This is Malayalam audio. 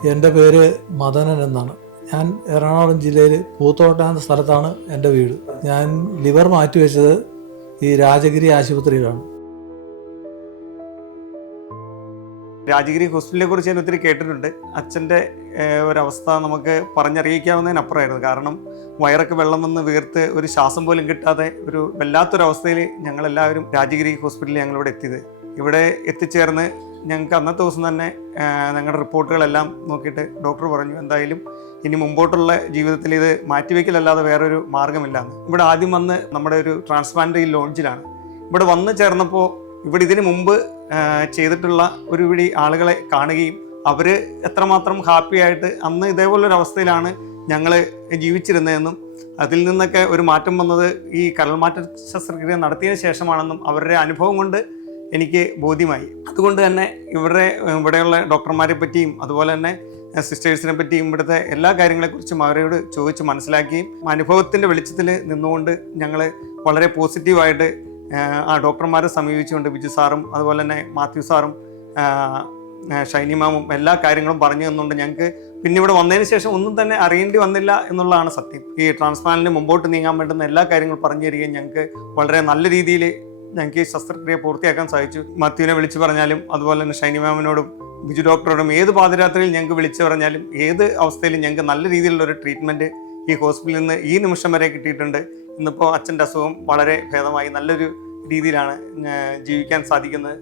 എൻ്റെ പേര് മദനൻ എന്നാണ്. ഞാൻ എറണാകുളം ജില്ലയിൽ പൂത്തോട്ട എന്ന സ്ഥലത്താണ് എൻ്റെ വീട്. ഞാൻ ലിവർ മാറ്റിവെച്ചത് ഈ രാജഗിരി ആശുപത്രിയിലാണ്. രാജഗിരി ഹോസ്പിറ്റലിനെ കുറിച്ച് ഞാൻ ഒത്തിരി കേട്ടിട്ടുണ്ട്. അച്ഛൻ്റെ ഒരവസ്ഥ നമുക്ക് പറഞ്ഞറിയിക്കാവുന്നതിനപ്പുറമായിരുന്നു. കാരണം വയറൊക്കെ വെള്ളം വന്ന് വീർത്ത് ഒരു ശ്വാസം പോലും കിട്ടാതെ ഒരു വല്ലാത്തൊരവസ്ഥയിൽ ഞങ്ങളെല്ലാവരും രാജഗിരി ഹോസ്പിറ്റലിൽ ഞങ്ങളിവിടെ എത്തിയത്. ഇവിടെ എത്തിച്ചേർന്ന് ഞങ്ങൾക്ക് അന്നത്തെ ദിവസം തന്നെ ഞങ്ങളുടെ റിപ്പോർട്ടുകളെല്ലാം നോക്കിയിട്ട് ഡോക്ടർ പറഞ്ഞു, എന്തായാലും ഇനി മുമ്പോട്ടുള്ള ജീവിതത്തിൽ ഇത് മാറ്റിവെക്കലല്ലാതെ വേറൊരു മാർഗ്ഗമില്ലാന്ന്. ഇവിടെ ആദ്യം വന്ന് നമ്മുടെ ഒരു ട്രാൻസ്പ്ലാന്റ് ലോഞ്ചിലാണ്. ഇവിടെ വന്ന് ചേർന്നപ്പോൾ ഇവിടെ ഇതിന് മുമ്പ് ചെയ്തിട്ടുള്ള ഒരു പിടി ആളുകളെ കാണുകയും അവർ എത്രമാത്രം ഹാപ്പി ആയിട്ട് അന്ന് ഇതേപോലൊരു അവസ്ഥയിലാണ് ഞങ്ങൾ ജീവിച്ചിരുന്നതെന്നും അതിൽ നിന്നൊക്കെ ഒരു മാറ്റം വന്നത് ഈ കരൾമാറ്റ ശസ്ത്രക്രിയ നടത്തിയതിന് ശേഷമാണെന്നും അവരുടെ അനുഭവം കൊണ്ട് എനിക്ക് ബോധ്യമായി. അതുകൊണ്ട് തന്നെ ഇവിടെയുള്ള ഡോക്ടർമാരെ പറ്റിയും അതുപോലെ തന്നെ സിസ്റ്റേഴ്സിനെ പറ്റിയും ഇവിടുത്തെ എല്ലാ കാര്യങ്ങളെക്കുറിച്ചും അവരോട് ചോദിച്ച് മനസ്സിലാക്കുകയും അനുഭവത്തിൻ്റെ വെളിച്ചത്തിൽ നിന്നുകൊണ്ട് ഞങ്ങൾ വളരെ പോസിറ്റീവായിട്ട് ആ ഡോക്ടർമാരെ സമീപിച്ചുകൊണ്ട് ബിജു സാറും അതുപോലെ തന്നെ മാത്യു സാറും ഷൈനി മാമും എല്ലാ കാര്യങ്ങളും പറഞ്ഞു തന്നുകൊണ്ട് ഞങ്ങൾക്ക് പിന്നെ ഇവിടെ വന്നതിന് ശേഷം ഒന്നും തന്നെ അറിയേണ്ടി വന്നില്ല എന്നുള്ളതാണ് സത്യം. ഈ ട്രാൻസ്പ്ലാന്റിന് മുമ്പോട്ട് നീങ്ങാൻ വേണ്ടുന്ന എല്ലാ കാര്യങ്ങളും പറഞ്ഞു തരികയും ഞങ്ങൾക്ക് വളരെ നല്ല രീതിയിൽ ഞങ്ങൾക്ക് ഈ ശസ്ത്രക്രിയ പൂർത്തിയാക്കാൻ സാധിച്ചു. മാത്യുവിനെ വിളിച്ചു പറഞ്ഞാലും അതുപോലെ തന്നെ ഷൈനി മാമിനോടും ബിജു ഡോക്ടറോടും ഏത് പാതിരാത്രിയിൽ ഞങ്ങൾക്ക് വിളിച്ചു പറഞ്ഞാലും ഏത് അവസ്ഥയിലും ഞങ്ങൾക്ക് നല്ല രീതിയിലുള്ള ഒരു ട്രീറ്റ്മെൻറ്റ് ഈ ഹോസ്പിറ്റലിൽ നിന്ന് ഈ നിമിഷം വരെ കിട്ടിയിട്ടുണ്ട്. ഇന്നിപ്പോൾ അച്ഛൻ്റെ അസുഖം വളരെ ഭേദമായി നല്ലൊരു രീതിയിലാണ് ജീവിക്കാൻ സാധിക്കുന്നത്.